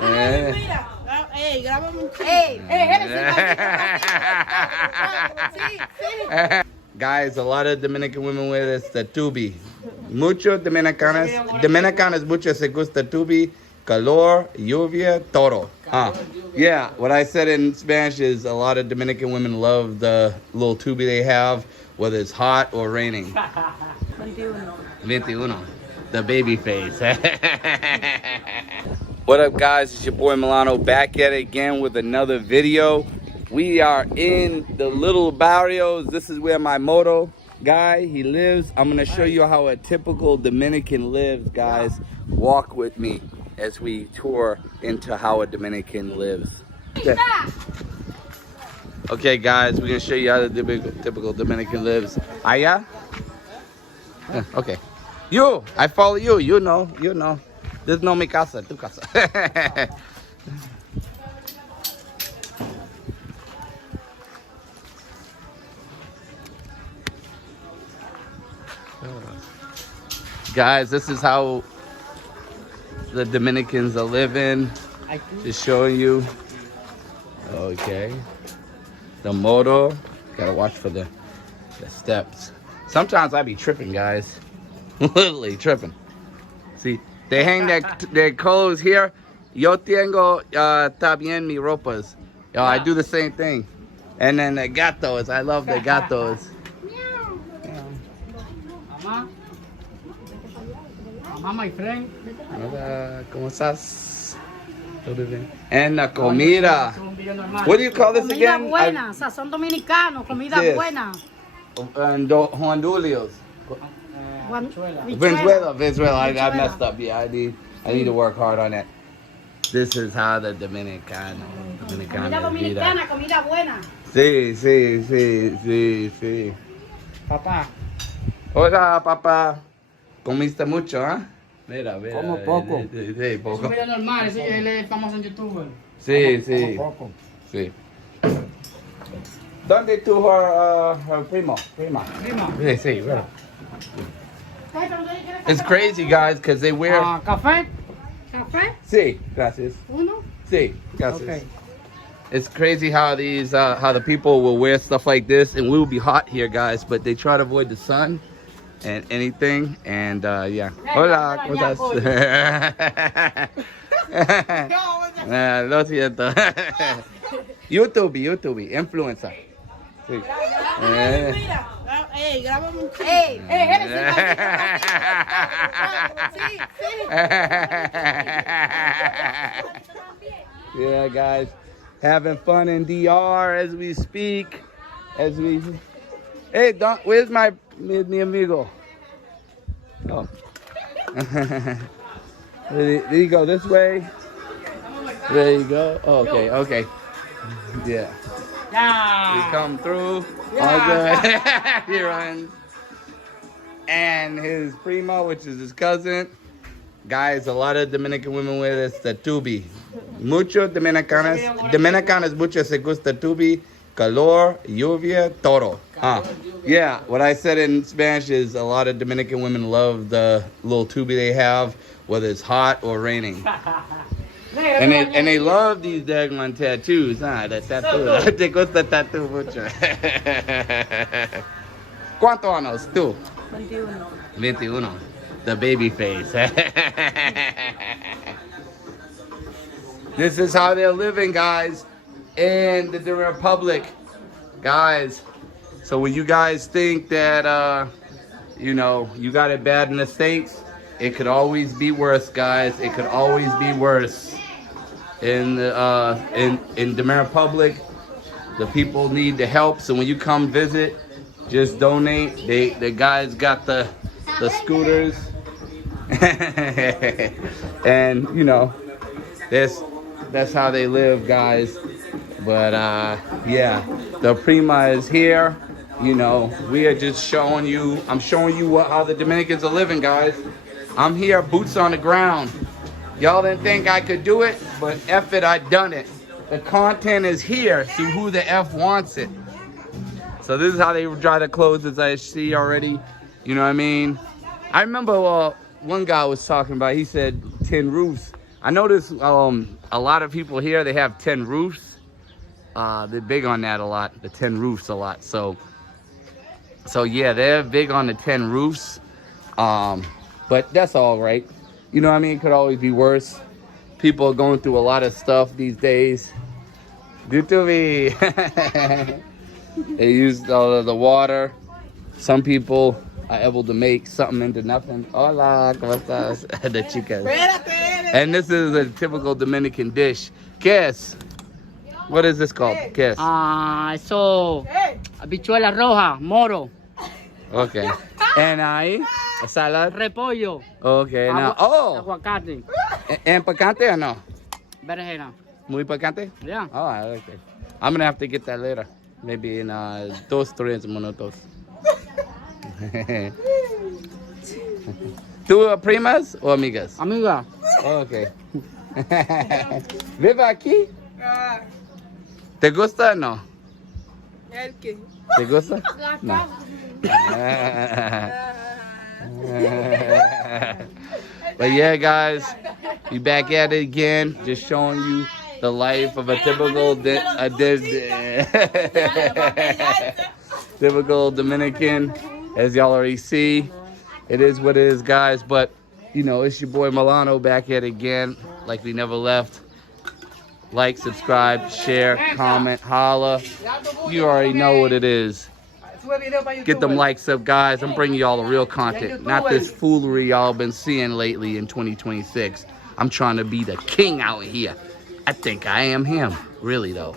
Hey, grábame un Guys, a lot of Dominican women wear this, the tubi. Muchos Dominicanas mucho se gusta tubi, calor, lluvia, todo. Yeah, what I said in Spanish is a lot of Dominican women love the little tubi they have, whether it's hot or raining. 21. The baby face. What up, guys? It's your boy Milano back at it again with another video. We are in the little barrios. This is where my moto guy, he lives. I'm gonna show you how a typical Dominican lives, guys. Walk with me as we tour into how a Dominican lives. Okay, guys, we're gonna show you how the typical Dominican lives. Aya? Okay. You, I follow you. You know. This is no mi casa, tu casa. Guys, this is how the Dominicans are living. Just showing you. Okay. The moto. Gotta watch for the steps. Sometimes I be tripping, guys. Literally tripping. See, they hang their clothes here. Yo tengo también mi ropas. Yo, I do the same thing. And then the gatos. I love the gatos. Mamá, my friend. Hola, ¿cómo estás? Todo bien. And the comida. What do you call this again? Comida buena, sazón dominicano, comida buena. And Juan Julio's. Venezuela. I messed up. Yeah, I need to work hard on that. This is how the Dominicana Comida dominicana, comida buena. Sí. Papá. Hola, papá. ¿Comiste mucho, ah? Mira. Como poco. Sí, poco. Es comida normal, sí, él es famoso en YouTube. Sí. Como poco. Sí. ¿Dónde tu her prima? Sí, right. It's crazy, guys, because they wear... ¿Café? ¿Café? Sí, gracias. ¿Uno? Sí, gracias. Okay. It's crazy how these, how the people will wear stuff like this, and we will be hot here, guys, but they try to avoid the sun and anything, and yeah. Hola, ¿cómo estás? Lo siento. YouTube, influencer. Sí. Hey, grábame un Yeah, guys, having fun in DR as we speak. Hey, where's mi amigo? Oh. There you go, this way. There you go. Okay. Yeah. He come through. All good. He runs. And his primo, which is his cousin. Guys, a lot of Dominican women wear this, the tubi. Muchos Dominicanas mucho se gusta tubi, calor, lluvia, todo. Yeah, what I said in Spanish is a lot of Dominican women love the little tubi they have, whether it's hot or raining. And they love these daggone tattoos, the tattoo. Te gusta tattoo mucho. ¿Cuántos años tú? 21. The baby face. This is how they're living, guys, in the Republic. Guys, so when you guys think that, you got it bad in the States, it could always be worse, guys. It could always be worse. In the Republic, the people need the help. So when you come visit, just donate. The guys got the scooters, and that's how they live, guys. But yeah, the prima is here. We are just showing you. I'm showing you how the Dominicans are living, guys. I'm here, boots on the ground. Y'all didn't think I could do it, but F it, I done it. The content is here, so who the F wants it? So this is how they dry the clothes, as I see already. You know what I mean? I remember one guy was talking about, he said tin roofs. I notice a lot of people here, they have 10 roofs. They're big on that a lot, the 10 roofs a lot. So yeah, they're big on the 10 roofs. But that's all right. You know what I mean? It could always be worse. People are going through a lot of stuff these days. Good to me. They use all of the water. Some people are able to make something into nothing. Hola, ¿cómo estás? The chicas. And this is a typical Dominican dish. ¿Qué es? What is this called? ¿Qué es? Eso. Habichuela roja, moro. Okay. And ahí, a salad. Repollo. Okay. Now, oh, Aguacate. ¿en picante o no? Berenjena. Muy picante? Yeah. Oh, I like it. I'm gonna have to get that later. Maybe in 2-3 minutos. ¿Tú primas o amigas? Amiga. Oh, okay. ¿Vive aquí? ¿Te gusta o no? ¿Te gusta? No. But yeah, guys, we back at it again, just showing you the life of a typical typical Dominican. As y'all already see, it is what it is, guys. But you know, it's your boy Milano back at it again, like we never left. Like, subscribe, share, comment, holla. You already know what it is. Get them likes up, guys. I'm bringing y'all the real content, not this foolery y'all been seeing lately in 2026. I'm trying to be the king out here. I think I am him, really though.